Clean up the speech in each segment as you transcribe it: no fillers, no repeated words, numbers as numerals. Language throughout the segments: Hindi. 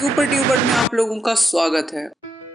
सुपर ट्यूबर में आप लोगों का स्वागत है।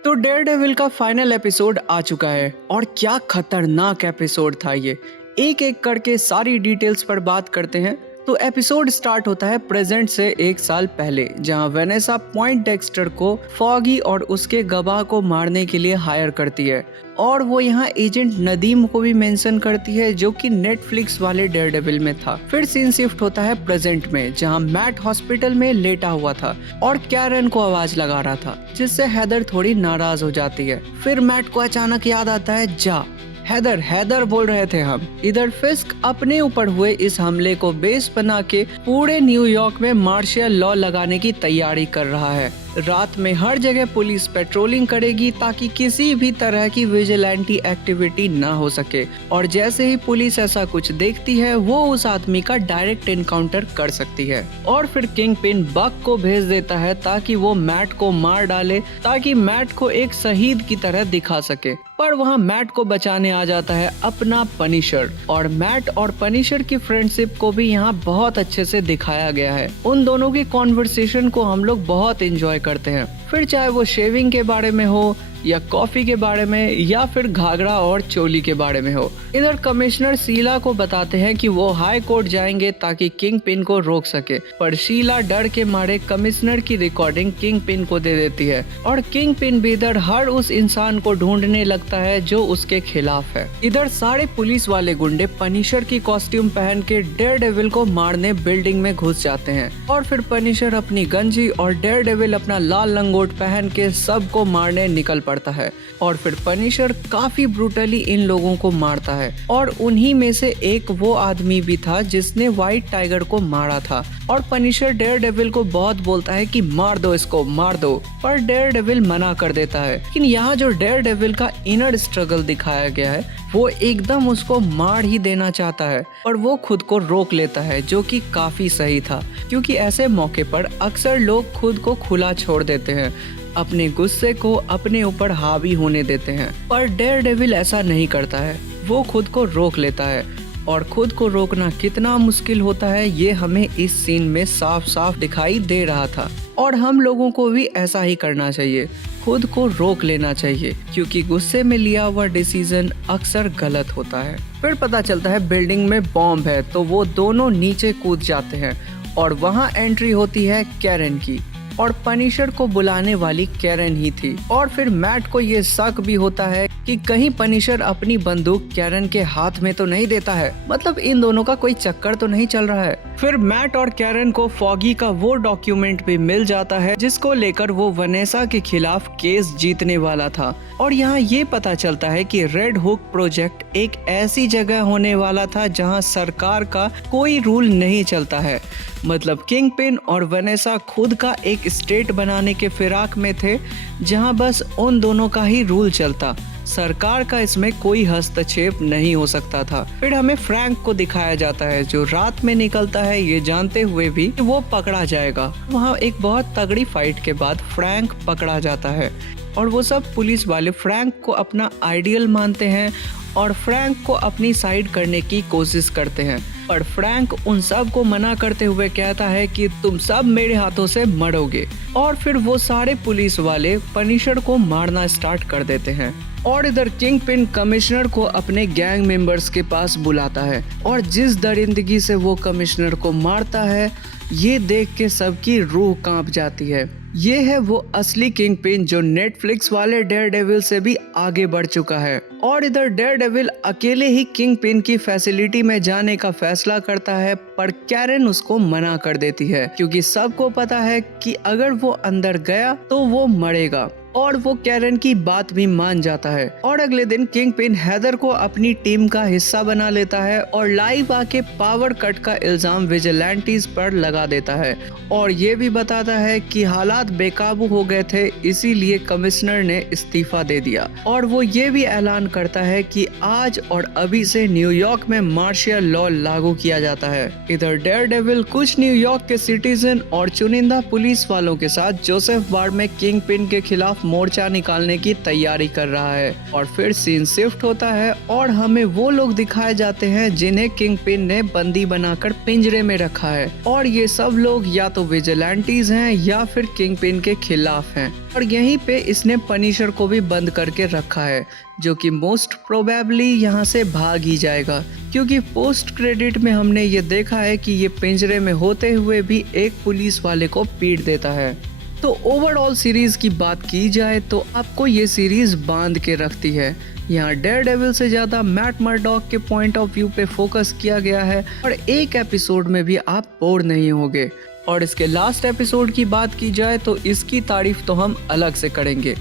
तो डेयरडेविल का फाइनल एपिसोड आ चुका है और क्या खतरनाक एपिसोड था ये। एक एक करके सारी डिटेल्स पर बात करते हैं। तो एपिसोड स्टार्ट होता है प्रेजेंट से 1 साल पहले, जहां वेनेसा पॉइंट डेक्स्टर को फॉगी और उसके गवाह को मारने के लिए हायर करती है और वो यहाँ एजेंट नदीम को भी मेंशन करती है जो कि नेटफ्लिक्स वाले डेयरडेविल में था। फिर सीन शिफ्ट होता है प्रेजेंट में, जहाँ मैट हॉस्पिटल में लेटा हुआ था और कैरन को आवाज लगा रहा था, जिससे हैदर थोड़ी नाराज हो जाती है। फिर मैट को अचानक याद आता है जा हैदर हैदर बोल रहे थे हम। इधर फिस्क अपने ऊपर हुए इस हमले को बेस बना के पूरे न्यूयॉर्क में मार्शल लॉ लगाने की तैयारी कर रहा है। रात में हर जगह पुलिस पेट्रोलिंग करेगी ताकि किसी भी तरह की विजिलेंटी एक्टिविटी ना हो सके, और जैसे ही पुलिस ऐसा कुछ देखती है वो उस आदमी का डायरेक्ट एनकाउंटर कर सकती है। और फिर किंग पिन बक को भेज देता है ताकि वो मैट को मार डाले, ताकि मैट को एक शहीद की तरह दिखा सके। पर वहाँ मैट को बचाने आ जाता है अपना पनिशर, और मैट और पनिशर की फ्रेंडशिप को भी यहाँ बहुत अच्छे से दिखाया गया है। उन दोनों की कॉन्वर्सेशन को हम लोग बहुत एंजॉय करते हैं, फिर चाहे वो शेविंग के बारे में हो या कॉफी के बारे में या फिर घाघरा और चोली के बारे में हो। इधर कमिश्नर शीला को बताते हैं कि वो हाई कोर्ट जाएंगे ताकि किंग पिन को रोक सके, पर शीला डर के मारे कमिश्नर की रिकॉर्डिंग किंग पिन को दे देती है और किंग पिन भी इधर हर उस इंसान को ढूंढने लगता है जो उसके खिलाफ है। इधर सारे पुलिस वाले गुंडे पनिशर की कॉस्ट्यूम पहन के डेयरडेविल को मारने बिल्डिंग में घुस जाते हैं, और फिर पनिशर अपनी गंजी और डेयरडेविल अपना लाल लंगोट पहन के सबको मारने निकल पड़ता है। और फिर पनिशर काफी ब्रूटली इन लोगों को मारता है, और उन्हीं में से एक वो आदमी भी था जिसने व्हाइट टाइगर को मारा था। और पनिशर डेयरडेविल को बहुत बोलता है कि मार दो इसको, मार दो, पर डेयरडेविल मना कर देता है। लेकिन यहाँ जो डेयरडेविल का इनर स्ट्रगल दिखाया गया है, वो एकदम उसको मार ही देना चाहता है, पर वो खुद को रोक लेता है, जो कि काफी सही था, क्योंकि ऐसे मौके पर अक्सर लोग खुद को खुला छोड़ देते हैं, अपने गुस्से को अपने ऊपर हावी होने देते हैं। पर डेयरडेविल ऐसा नहीं करता है, वो खुद को रोक लेता है, और खुद को रोकना कितना मुश्किल होता है ये हमें इस सीन में साफ साफ दिखाई दे रहा था। और हम लोगों को भी ऐसा ही करना चाहिए, खुद को रोक लेना चाहिए, क्योंकि गुस्से में लिया हुआ डिसीजन अक्सर गलत होता है। फिर पता चलता है बिल्डिंग में बॉम्ब है, तो वो दोनों नीचे कूद जाते हैं और वहाँ एंट्री होती है कैरन की, और पनिशर को बुलाने वाली कैरन ही थी। और फिर मैट को ये शक भी होता है कि कहीं पनिशर अपनी बंदूक कैरन के हाथ में तो नहीं देता है, मतलब इन दोनों का कोई चक्कर तो नहीं चल रहा है। फिर मैट और कैरन को फॉगी का वो डॉक्यूमेंट भी मिल जाता है जिसको लेकर वो वनेसा के खिलाफ केस जीतने वाला था। और यहाँ ये पता चलता है कि रेड हुक प्रोजेक्ट एक ऐसी जगह होने वाला था जहाँ सरकार का कोई रूल नहीं चलता है, मतलब किंग पिन और वनेसा खुद का एक स्टेट बनाने के फिराक में थे जहां बस उन दोनों का ही रूल चलता, सरकार का इसमें कोई हस्तक्षेप नहीं हो सकता था। फिर हमें फ्रैंक को दिखाया जाता है जो रात में निकलता है, ये जानते हुए भी कि वो पकड़ा जाएगा। वहाँ एक बहुत तगड़ी फाइट के बाद फ्रैंक पकड़ा जाता है, और वो सब पुलिस वाले फ्रैंक को अपना आइडियल मानते हैं और फ्रैंक को अपनी साइड करने की कोशिश करते हैं, पर फ्रैंक उन सब को मना करते हुए कहता है कि तुम सब मेरे हाथों से मरोगे। और फिर वो सारे पुलिस वाले पनिशर को मारना स्टार्ट कर देते हैं। और इधर किंग पिन कमिश्नर को अपने गैंग मेंबर्स के पास बुलाता है, और जिस दरिंदगी से वो कमिश्नर को मारता है ये देख के सबकी रूह कांप जाती है। ये है वो असली किंग पिन जो नेटफ्लिक्स वाले डेयरडेविल से भी आगे बढ़ चुका है। और इधर डेयरडेविल अकेले ही किंग पिन की फैसिलिटी में जाने का फैसला करता है, पर कैरन उसको मना कर देती है, क्योंकि सबको पता है कि अगर वो अंदर गया तो वो मरेगा, और वो कैरन की बात भी मान जाता है। और अगले दिन किंग पिन हैदर को अपनी टीम का हिस्सा बना लेता है और लाइव आके पावर कट का इल्जाम विजिलेंटीज पर लगा देता है, और ये भी बताता है कि हालात बेकाबू हो गए थे, इसीलिए कमिश्नर ने इस्तीफा दे दिया। और वो ये भी ऐलान करता है कि आज और अभी से न्यूयॉर्क में मार्शल लॉ लागू किया जाता है। इधर डेयरडेविल कुछ न्यूयॉर्क के सिटीजन और चुनिंदा पुलिस वालों के साथ जोसेफ बार में किंग पिन के खिलाफ मोर्चा निकालने की तैयारी कर रहा है। और फिर सीन शिफ्ट होता है और हमें वो लोग दिखाए जाते हैं जिन्हें किंगपिन ने बंदी बनाकर पिंजरे में रखा है, और ये सब लोग या तो विजिलेंटीज हैं या फिर किंगपिन के खिलाफ हैं। और यहीं पे इसने पनिशर को भी बंद करके रखा है, जो कि मोस्ट प्रोबेबली यहाँ से भाग ही जाएगा, क्योंकि पोस्ट क्रेडिट में हमने ये देखा है कि ये पिंजरे में होते हुए भी एक पुलिस वाले को पीट देता है। तो ओवरऑल सीरीज की बात की जाए तो आपको ये सीरीज बांध के रखती है। यहाँ डेयरडेविल से ज्यादा मैट मर्डॉक के पॉइंट ऑफ व्यू पे फोकस किया गया है और एक एपिसोड में भी आप बोर नहीं होगे। और इसके लास्ट एपिसोड की बात की जाए तो इसकी तारीफ तो हम अलग से करेंगे।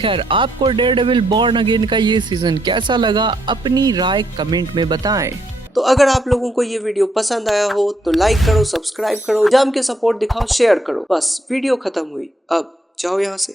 खैर, आपको डेयरडेविल बॉर्न अगेन का ये सीजन कैसा लगा, अपनी राय कमेंट में बताएं। तो अगर आप लोगों को ये वीडियो पसंद आया हो तो लाइक करो, सब्सक्राइब करो, जम के सपोर्ट दिखाओ, शेयर करो। बस वीडियो खत्म हुई, अब जाओ यहाँ से।